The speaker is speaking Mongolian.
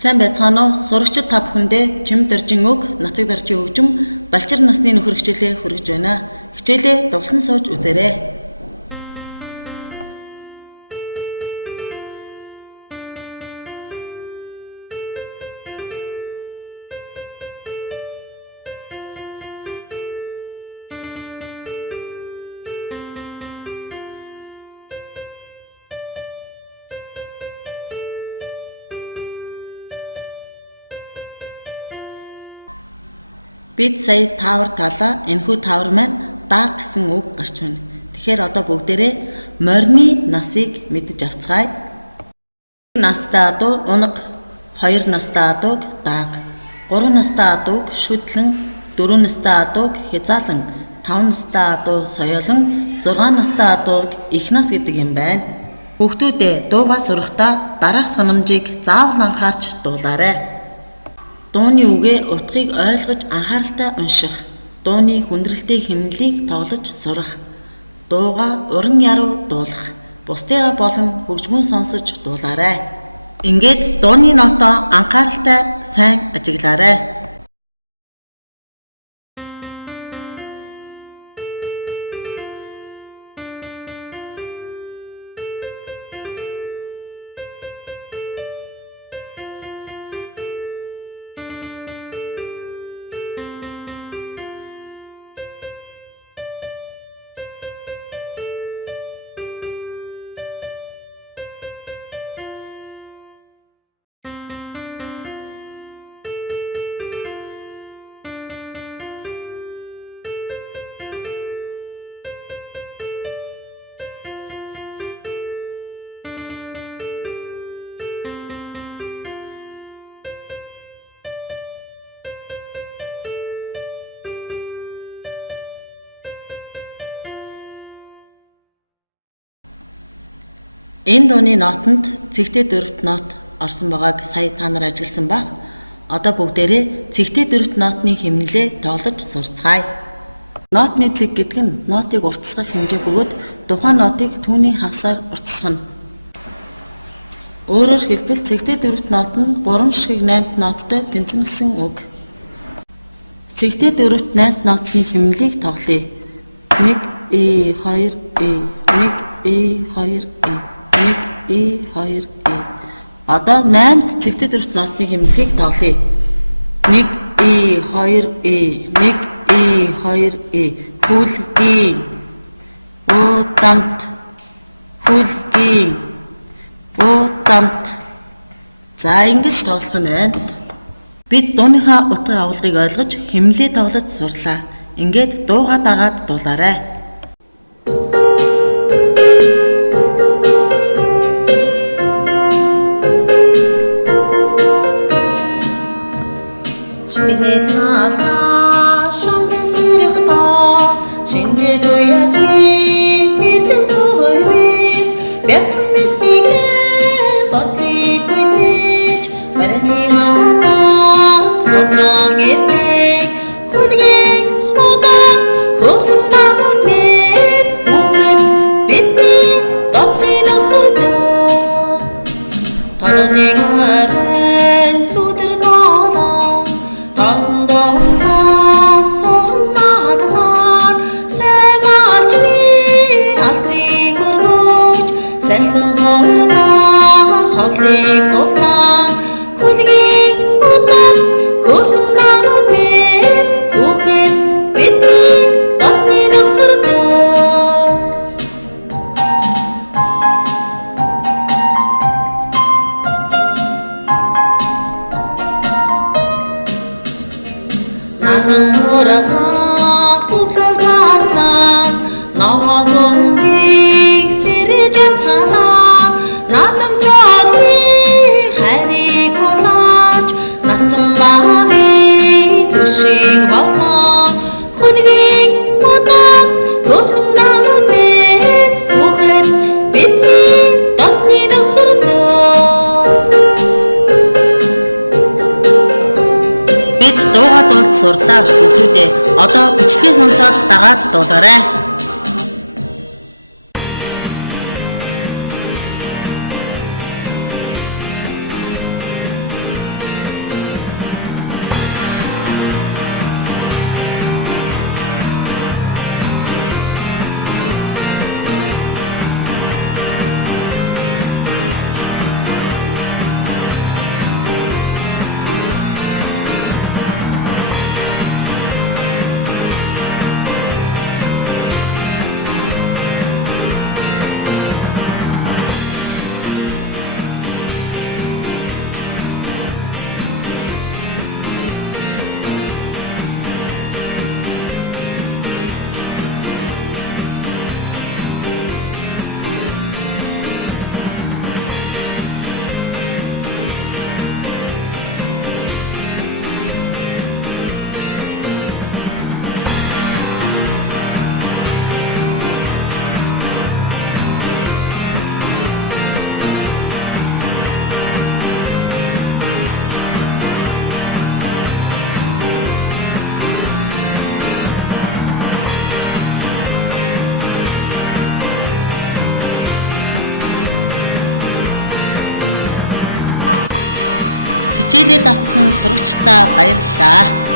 Сайн байцгаана уу? Сурагчид та бүхэндээ Чим Дөржин үг, Нацаг Даржин хөгжим, Балчир насны нөхөр хичээлээ хүргэж байна. Хичээлээ дуглан сууж үзээрэй. Бид сая таавар талаа энэхүү таавар маань дааг гэсэн үг гарч байна. Тэгэхээр одоо бүгдээрээ морины насыг мэдж авцгаая. 1 настай адуу унаг, 2 настай адууг дааг, 3 настай адууг шүтлэн, 4 настай адууг хязаалан, 5 настай адуу соёолон, 6 настай адууг их нас гэдэг юм байна. Хүүхдүүдээ дуугаа сурахдаа дараах санамжийг заавал анхаарч дуулаарай. Дууны үгээ утгыг ойлгож анхааралтай унших, дууны хүндрэлтэй хэмнэлийг тоглож сурах, дуугаа уран яруу дуулах, бусдыгаа болон хөгжмөн сонсож дуулаарай. Ингээд дууны нотоо анхааралтай сайн ажиглаарай. Энэ дууны нотонд цэгтэй дөрөвт нот орсон байгааг сая та нар ажигласан баг. Одоо бүгдээрээ цэгтэй дөрөвт нотны хэмнэлээ тоглож сурцгаая. Нотны цэг гэдэг нь нотыг уртасгах хэмжээ бөгөөд тухайн нотыг түүний хагасаар уртасгана. Өөрөөр хэлбэл цэгтэй дөрөвт нот нь 3 ширхэг 8-т ноттой тэнцэн гэсэн үг. Цэгтэй дөрөвт 8-т нотны хэмнэлийг тоглоё. 1 E 2 E 1 E 2 E 1 E 2 E. Одоо 8-т цэгтэй дөрөвт нотны хэмнэлийг тоглоё. 1 E 2 E 1 E 2 E. Хүлгийн удамт, хүлгийн удамт. За ингэж тоглох нь байна. Бид дууныхаа утга агуулгыг ойлгож хэмнэлээ тоглож сурлаа. Ингээд дуугаа дагаад дуулаарай. Сурлаа бүгдүүдээ одоо бичлэгээ сонсоод дагаад дуулаарай. Бичлэг давтсан сурагчдаа баярлалаа.